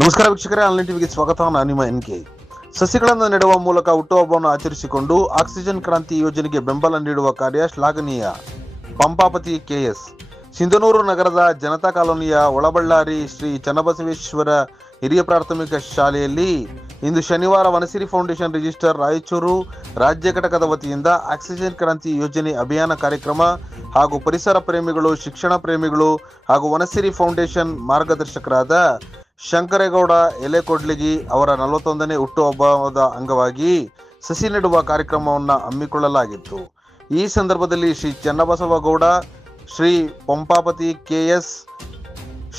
ನಮಸ್ಕಾರ ವೀಕ್ಷಕರೇ, ಆನ್ಲೈನ್ ಟಿವಿಗೆ ಸ್ವಾಗತ. ನಾನು ನಿಮ್ಮ ಎನ್ ಕೆ. ಸಸಿಗಳನ್ನು ನೆಡುವ ಮೂಲಕ ಹುಟ್ಟುಹಬ್ಬವನ್ನು ಆಚರಿಸಿಕೊಂಡು ಆಕ್ಸಿಜನ್ ಕ್ರಾಂತಿ ಯೋಜನೆಗೆ ಬೆಂಬಲ ನೀಡುವ ಕಾರ್ಯ ಶ್ಲಾಘನೀಯ. ಪಂಪಾಪತಿ ಕೆಎಸ್ ಸಿಂಧನೂರು ನಗರದ ಜನತಾ ಕಾಲೋನಿಯ ಒಳಬಳ್ಳಾರಿ ಶ್ರೀ ಚನ್ನಬಸವೇಶ್ವರ ಹಿರಿಯ ಪ್ರಾಥಮಿಕ ಶಾಲೆಯಲ್ಲಿ ಇಂದು ಶನಿವಾರ ವನಸಿರಿ ಫೌಂಡೇಶನ್ ರಿಜಿಸ್ಟರ್ ರಾಯಚೂರು ರಾಜ್ಯ ಘಟಕದ ವತಿಯಿಂದ ಆಕ್ಸಿಜನ್ ಕ್ರಾಂತಿ ಯೋಜನೆ ಅಭಿಯಾನ ಕಾರ್ಯಕ್ರಮ ಹಾಗೂ ಪರಿಸರ ಪ್ರೇಮಿಗಳು, ಶಿಕ್ಷಣ ಪ್ರೇಮಿಗಳು ಹಾಗೂ ವನಸಿರಿ ಫೌಂಡೇಶನ್ ಮಾರ್ಗದರ್ಶಕರಾದ ಶಂಕರೇಗೌಡ ಎಲೆಕೊಡ್ಲಿಗಿ ಅವರ ನಲವತ್ತೊಂದನೇ ಹುಟ್ಟುಹಬ್ಬದ ಅಂಗವಾಗಿ ಸಸಿ ನೆಡುವ ಕಾರ್ಯಕ್ರಮವನ್ನು ಹಮ್ಮಿಕೊಳ್ಳಲಾಗಿತ್ತು. ಈ ಸಂದರ್ಭದಲ್ಲಿ Shri Channabasavagowda, Shri Pampapati KS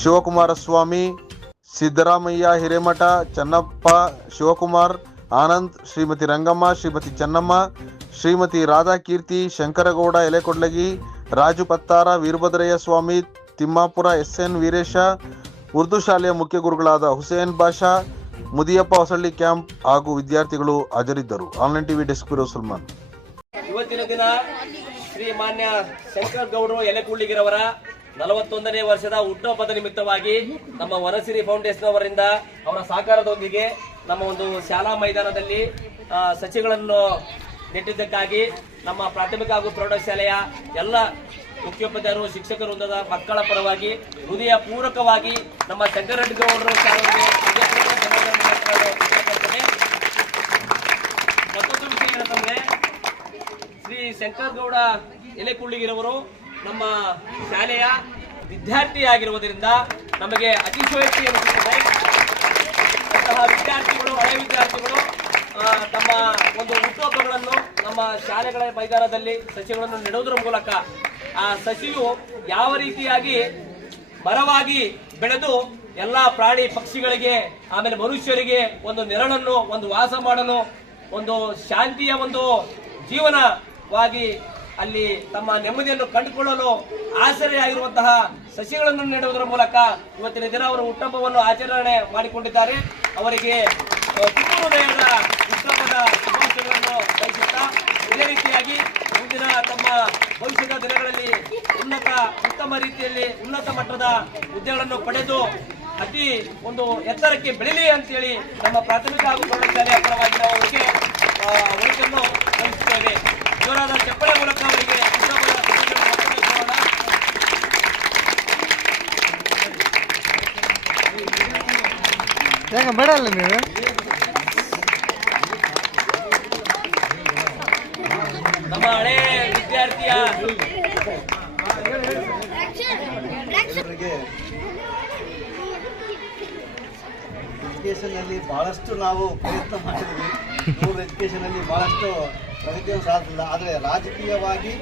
Shivakumara Swami Siddaramaiah Hiremath, Channappa Shivakumar, Anand, Shrimati Rangamma, Shrimati Chennamma, Shrimati Radhakeerthi, Shankaragowda Elekodligi Raju Pattar, Veerabhadraiah Swami, Thimmapur S N Veeresh Urdu ಶಾಲೆಯ ಮುಖ್ಯ ಗುರುಗಳಾದ ಹುಸೇನ್ ಬಾಷಾ, ಮುದಿಯಪ್ಪ ಹೊಸಳ್ಳಿ ಕ್ಯಾಂಪ್ ಹಾಗೂ ವಿದ್ಯಾರ್ಥಿಗಳು ಹಾಜರಿದ್ದರು. Online TV desk bureau Salman. ಇವತ್ತಿನ ದಿನ ಶ್ರೀ ಮಾನ್ಯ ಶಂಕರ್ ಗೌಡರು ಎಲೆಕುಳ್ಳಿಗಿರವರ ನಲವತ್ತೊಂದನೇ ವರ್ಷದ ಹುಟ್ಟುಹಬ್ಬದ ನಿಮಿತ್ತವಾಗಿ ನಮ್ಮ ವನಸಿರಿ ಫೌಂಡೇಶನ್ ಅವರಿಂದ ಅವರ ಸಹಕಾರದೊಂದಿಗೆ ನಮ್ಮ ಒಂದು ಶಾಲಾ ಮೈದಾನದಲ್ಲಿ ಸಸಿಗಳನ್ನು ನೆಟ್ಟಿದ್ದಕ್ಕಾಗಿ ನಮ್ಮ ಪ್ರಾಥಮಿಕ ಹಾಗೂ ಪ್ರೌಢಶಾಲೆಯ ಎಲ್ಲ ಮುಖ್ಯೋಪಾಧ್ಯಾಯರು, ಶಿಕ್ಷಕರು ವೃಂದದ ಮಕ್ಕಳ ಪರವಾಗಿ, ಹೃದಯ ಪೂರಕವಾಗಿ ನಮ್ಮ ಶಂಕರರೆಡ್ಡಿ. ಮತ್ತೊಂದು ವಿಷಯ ಏನಂತಂದ್ರೆ, ಶ್ರೀ ಶಂಕರ್ ಗೌಡ ಎಲೆಕುಳ್ಳಿಗಿರವರು ನಮ್ಮ ಶಾಲೆಯ ವಿದ್ಯಾರ್ಥಿಯಾಗಿರುವುದರಿಂದ ನಮಗೆ ಅತಿಶಯೋಕ್ತಿ ಎನಿಸುತ್ತದೆ ವಿದ್ಯಾರ್ಥಿಗಳು, ಹಳೆ ವಿದ್ಯಾರ್ಥಿಗಳು ತಮ್ಮ ಒಂದು ಹುಟ್ಟುಹಬ್ಬಗಳನ್ನು ನಮ್ಮ ಶಾಲೆಗಳ ಮೈದಾನದಲ್ಲಿ ಸಸಿಗಳನ್ನು ನೆಡುವುದರ ಮೂಲಕ ಆ ಸಸಿಯು ಯಾವ ರೀತಿಯಾಗಿ ಮರವಾಗಿ ಬೆಳೆದು ಎಲ್ಲಾ ಪ್ರಾಣಿ ಪಕ್ಷಿಗಳಿಗೆ ಆಮೇಲೆ ಮನುಷ್ಯರಿಗೆ ಒಂದು ನೆರಳನ್ನು ಒಂದು ವಾಸ ಮಾಡಲು ಒಂದು ಶಾಂತಿಯ ಒಂದು ಜೀವನವಾಗಿ ಅಲ್ಲಿ ತಮ್ಮ ನೆಮ್ಮದಿಯನ್ನು ಕಂಡುಕೊಳ್ಳಲು ಆಸರೆಯಾಗಿರುವಂತಹ ಸಸಿಗಳನ್ನು ನೆಡುವುದರ ಮೂಲಕ ಇವತ್ತಿನ ದಿನ ಅವರು ಹುಟ್ಟಹಬ್ಬವನ್ನು ಆಚರಣೆ ಮಾಡಿಕೊಂಡಿದ್ದಾರೆ. ಅವರಿಗೆ ಆ, ಹುಟ್ಟಹಬ್ಬದ ಹೃದಯದ ಹುಟ್ಟುಹಬ್ಬದ ಶುಭಾಶಯಗಳನ್ನು ಬಯಸುತ್ತಾ ಇದೇ ರೀತಿಯಾಗಿ ಮುಂದಿನ ತಮ್ಮ ಭವಿಷ್ಯದ ದಿನಗಳಲ್ಲಿ ಉನ್ನತ, ಉತ್ತಮ ರೀತಿಯಲ್ಲಿ ಉನ್ನತ ಮಟ್ಟದ ಹುದ್ದೆಗಳನ್ನು ಪಡೆದು ಅತಿ ಒಂದು ಎತ್ತರಕ್ಕೆ ಬೆಳಿಲಿ ಅಂತೇಳಿ ನಮ್ಮ ಪ್ರಾಥಮಿಕ ಹಾಗೂ ಪ್ರೌಢಶಾಲೆಯ ಪರವಾಗಿ ನಾವು ಅವರಿಗೆ ಒಳಿತನ್ನು ಬಯಸುತ್ತೇವೆ ಜೋರಾದ ಚಪ್ಪಳೆ ಮೂಲಕ ಅವರಿಗೆ ಕೋರೋಣ. ಯಾಕೆ ನೀವು? ವಿದ್ಯಾರ್ಥಿಯ ಎಜುಕೇಷನ್ ಅಲ್ಲಿ ಬಹಳಷ್ಟು ನಾವು ಪ್ರಯತ್ನ ಮಾಡಿದ್ವಿ. ನೂರು ಎಜುಕೇಷನ್ ಅಲ್ಲಿ ಬಹಳಷ್ಟು ಪ್ರಗತಿಯನ್ನು ಸಾಧಿಸಿಲ್ಲ. ಆದರೆ ರಾಜಕೀಯವಾಗಿ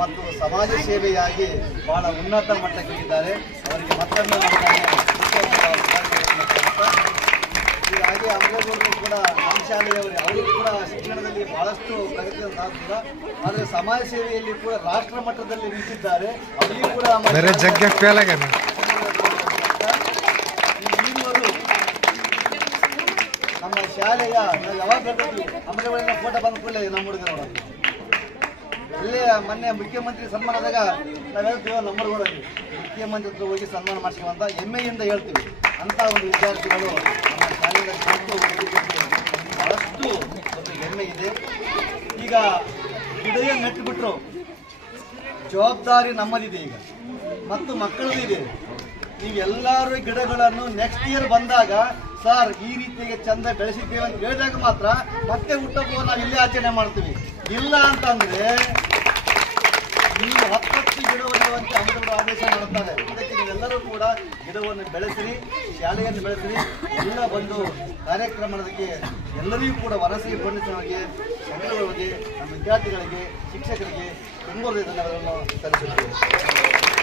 ಮತ್ತು ಸಮಾಜ ಸೇವೆಯಾಗಿ ಬಹಳ ಉನ್ನತ ಮಟ್ಟಕ್ಕೆ ಇದ್ದಾರೆ. ಅವರಿಗೆ ಮತ್ತೊಮ್ಮೆ ಹೀಗಾಗಿ ಅಮರೇಗೌಡರು ಕೂಡ ನಮ್ಮ ಅವರು ಕೂಡ ಶಿಕ್ಷಣದಲ್ಲಿ ಬಹಳಷ್ಟು ಪ್ರಗತಿಯನ್ನು ಸಾಧಿಸಿಲ್ಲ. ಆದರೆ ಸಮಾಜ ಸೇವೆಯಲ್ಲಿ ಕೂಡ ರಾಷ್ಟ್ರ ಮಟ್ಟದಲ್ಲಿ ನಿಂತಿದ್ದಾರೆ. ಅಲ್ಲಿ ಕೂಡ ನಮ್ಮ ಶಾಲೆಯ ಯಾವಾಗ ಅಮರೇವಳಿನ ಫೋಟೋ ಬಂದ ಕೂಡಲೇ ನಮ್ಮ ಹುಡುಗ ನೋಡೋದು. ಮೊನ್ನೆ ಮುಖ್ಯಮಂತ್ರಿ ಸನ್ಮಾನದಾಗ ನಾವು ಹೇಳ್ತೀವಿ ನಂಬರ್ ಮುಖ್ಯಮಂತ್ರಿ ಹತ್ರ ಹೋಗಿ ಸನ್ಮಾನ ಮಾಡಿಸ್ಕೊಂತ ಹೆಮ್ಮೆಯಿಂದ ಹೇಳ್ತೀವಿ. ಅಂತ ಒಂದು ವಿದ್ಯಾರ್ಥಿಗಳು ನಮ್ಮ ಶಾಲೆಯಿಂದ ಕಲಿತು ಓದಿದ್ದಕ್ಕೆ ಬಹಳಷ್ಟು ಒಂದು ಹೆಮ್ಮೆ ಇದೆ ಈಗ ನೆಟ್ಟು ನೆಟ್ಟುಬಿಟ್ರು. ಜವಾಬ್ದಾರಿ ನಮ್ಮದಿದೆ ಈಗ. ಮತ್ತು ಮಕ್ಕಳದಿದೆ. ನೀವೆಲ್ಲರೂ ಗಿಡಗಳನ್ನು ನೆಕ್ಸ್ಟ್ ಇಯರ್ ಬಂದಾಗ, ಸರ್, ಈ ರೀತಿಯಾಗಿ ಚಂದ ಬೆಳೆಸಿದ್ದೇವೆ ಅಂತ ಹೇಳಿದಾಗ ಮಾತ್ರ ಮತ್ತೆ ಹುಟ್ಟಬಹುದು ನಾವು ಇಲ್ಲೇ ಆಚರಣೆ ಮಾಡ್ತೀವಿ. ಇಲ್ಲ ಅಂತಂದ್ರೆ, ನೀವು ಹತ್ತತ್ತು ಗಿಡವನ್ನು ಆದೇಶ ಮಾಡುತ್ತಾರೆ. ಕೂಡ ಗಿಡವನ್ನು ಬೆಳೆಸಿರಿ, ಶಾಲೆಯನ್ನು ಬೆಳೆಸಿರಿ, ಎಲ್ಲ ಬಂದು ಕಾರ್ಯಕ್ರಮಕ್ಕೆ ಎಲ್ಲರಿಗೂ ಕೂಡ ವರಸಿ ಪಂಡಿತರಿಗೆ ಸಂಘಗಳಿಗೆ ನಮ್ಮ ವಿದ್ಯಾರ್ಥಿಗಳಿಗೆ, ಶಿಕ್ಷಕರಿಗೆ ತುಂಬ ಧನ್ಯವಾದಗಳನ್ನು ಸಲ್ಲಿಸುತ್ತೇವೆ